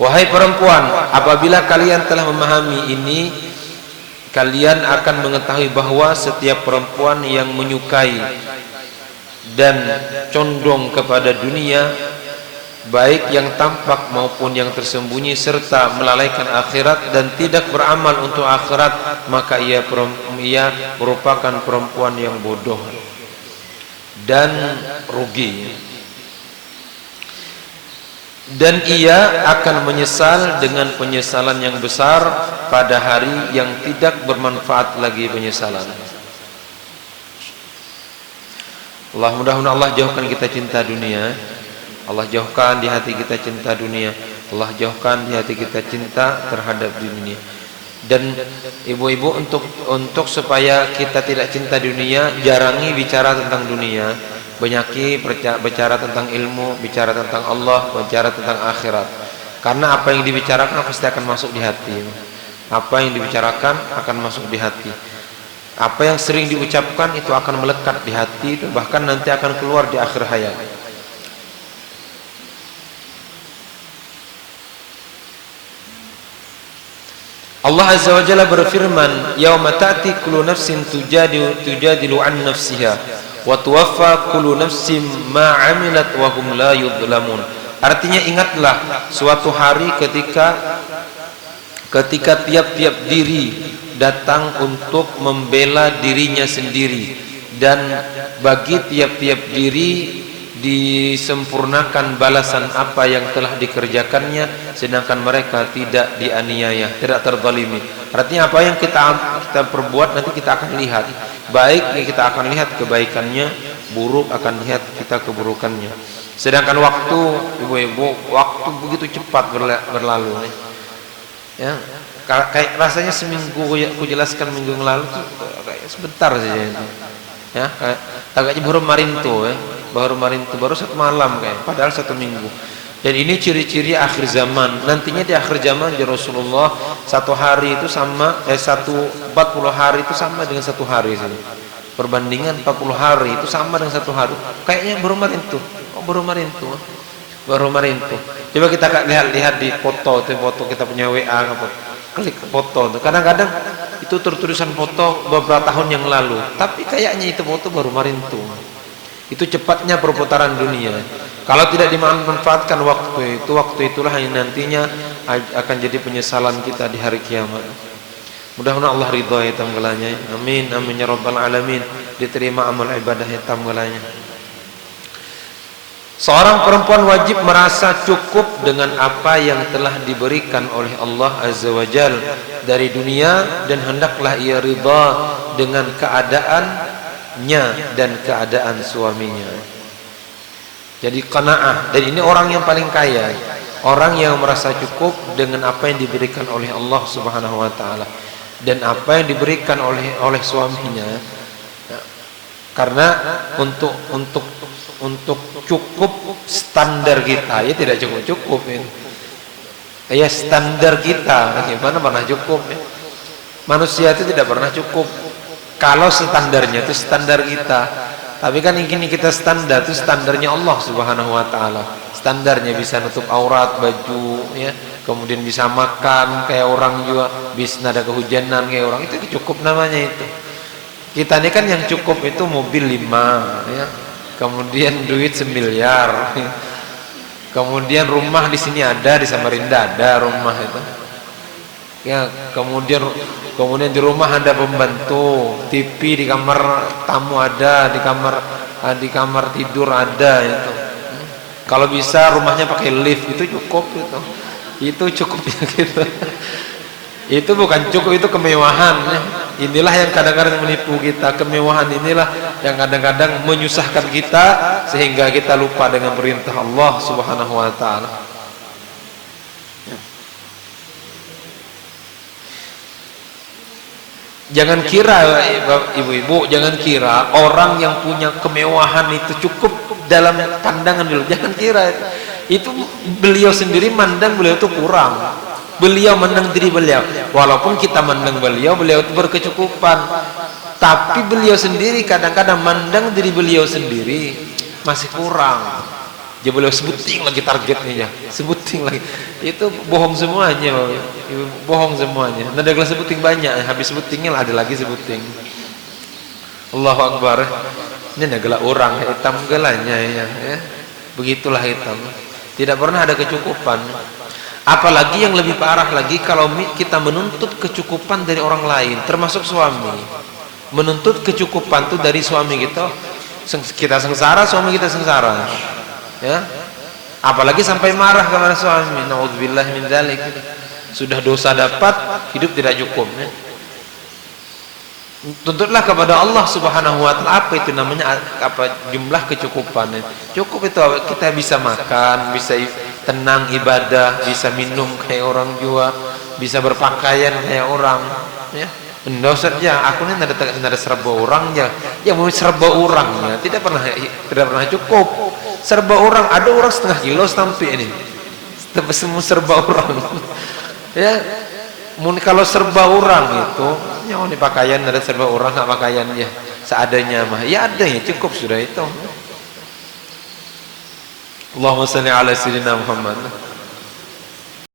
Wahai perempuan, apabila kalian telah memahami ini, kalian akan mengetahui bahwa setiap perempuan yang menyukai dan condong kepada dunia, baik yang tampak maupun yang tersembunyi, serta melalaikan akhirat dan tidak beramal untuk akhirat, maka ia merupakan perempuan yang bodoh dan rugi. Dan ia akan menyesal dengan penyesalan yang besar pada hari yang tidak bermanfaat lagi penyesalan. Allah, mudah-mudahan Allah jauhkan kita cinta dunia. Allah jauhkan di hati kita cinta dunia. Allah jauhkan di hati kita cinta terhadap dunia. Dan ibu-ibu, untuk supaya kita tidak cinta dunia, jarangi bicara tentang dunia. Banyaki bicara tentang ilmu, bicara tentang Allah, bicara tentang akhirat. Karena apa yang dibicarakan pasti akan masuk di hati. Apa yang dibicarakan akan masuk di hati. Apa yang sering diucapkan itu akan melekat di hati, bahkan nanti akan keluar di akhir hayat. Allah Azza wa Jalla berfirman, "Yauma ta'ti kullu nafsin tujadilu an nafsiha wa tuwaffa kullu nafsin ma 'amilat wa hum la yudhlamun." Artinya, ingatlah suatu hari ketika tiap-tiap diri datang untuk membela dirinya sendiri, dan bagi tiap-tiap diri disempurnakan balasan apa yang telah dikerjakannya, sedangkan mereka tidak dianiaya, tidak terzalimi. Artinya apa yang kita perbuat nanti kita akan lihat. Baik kita akan lihat kebaikannya, buruk akan lihat kita keburukannya. Sedangkan waktu, ibu-ibu, waktu begitu cepat berlalu. Ya, kayak rasanya seminggu aku jelaskan minggu yang lalu tuh kayak sebentar saja itu. Ya, agaknya baru baru satu malam kayak, padahal satu minggu. Dan ini ciri-ciri akhir zaman. Nantinya di akhir zaman ya Rasulullah, satu hari itu sama 40 hari itu sama dengan satu hari sini. Perbandingan 40 hari itu sama dengan satu hari. Kayaknya baru kemarin tuh. Coba kita lihat di foto kita punya WA, klik foto tuh. Kadang-kadang itu tertulisan foto beberapa tahun yang lalu, tapi kayaknya itu foto baru kemarin tuh. Itu cepatnya perputaran dunia. Kalau tidak dimanfaatkan waktu itulah yang nantinya akan jadi penyesalan kita di hari kiamat. Mudah-mudahan Allah ridha ya tamgalanya. Amin amin ya rabbal alamin. Diterima amal ibadah ya tamgalanya. Seorang perempuan wajib merasa cukup dengan apa yang telah diberikan oleh Allah Azza wa Jalla dari dunia, dan hendaklah ia ridha dengan keadaannya dan keadaan suaminya. Jadi qanaah, dan ini orang yang paling kaya, orang yang merasa cukup dengan apa yang diberikan oleh Allah Subhanahu wa taala dan apa yang diberikan oleh suaminya. Karena untuk cukup standar kita, ya tidak cukup ya. Ya standar kita bagaimana pernah cukup ya. Manusia itu tidak pernah cukup. Kalau standarnya itu standar kita, tapi kan ini kita standar itu standarnya Allah Subhanahu wa taala. Standarnya bisa nutup aurat, baju ya, kemudian bisa makan kayak orang juga, bisa ada kehujanan kayak orang, itu cukup namanya itu. Kita ini kan yang cukup itu mobil 5 ya. Kemudian duit 1 miliar. Kemudian rumah di sini ada, di Samarinda ada rumah itu. Ya, kemudian di rumah ada pembantu, TV di kamar tamu ada, di kamar tidur ada itu. Kalau bisa rumahnya pakai lift, itu cukup itu. Itu cukup gitu. Itu bukan cukup, itu kemewahan ya. Inilah yang kadang-kadang menipu kita. Kemewahan inilah yang kadang-kadang menyusahkan kita sehingga kita lupa dengan perintah Allah Subhanahu wa taala. Jangan kira ibu-ibu, jangan kira orang yang punya kemewahan itu cukup dalam pandangan dulu. Jangan kira itu beliau sendiri mandang beliau itu kurang. Beliau mandang diri beliau, walaupun kita mandang beliau itu berkecukupan, tapi beliau sendiri kadang-kadang mandang diri beliau sendiri masih kurang. Dia boleh sebuting lagi targetnya ya, sebuting lagi. Itu bohong semuanya, bohong semuanya. Nah, ada gelas sebuting banyak, habis sebutingnya ada lagi sebuting. Allahu Akbar. Ini negala orang hitam gelanya ya. Begitulah hitam. Tidak pernah ada kecukupan. Apalagi yang lebih parah lagi kalau kita menuntut kecukupan dari orang lain, termasuk suami. Menuntut kecukupan tuh dari suami kita sengsara, suami kita sengsara. Ya. Apalagi sampai marah kepada suami. Nauzubillah min dzalik. Sudah dosa dapat, hidup tidak cukup ya. Tuntutlah kepada Allah Subhanahu wa taala. Apa itu namanya, apa jumlah kecukupan? Cukup itu kita bisa makan, bisa tenang ibadah, bisa minum kayak orang jua, bisa berpakaian kayak orang ya. Enggak usah ya, aku ini ada serba orang ya. Yang mau serba orangnya tidak pernah cukup. Serba orang, ada orang setengah kilo sampai ini. Semua serba orang. Ya, kalau serba orang itu nyawa nih pakaian ada serba orang, nggak pakaiannya seadanya mah ya ada ya cukup sudah itu. Allahumma shalli ala sayyidina Muhammad.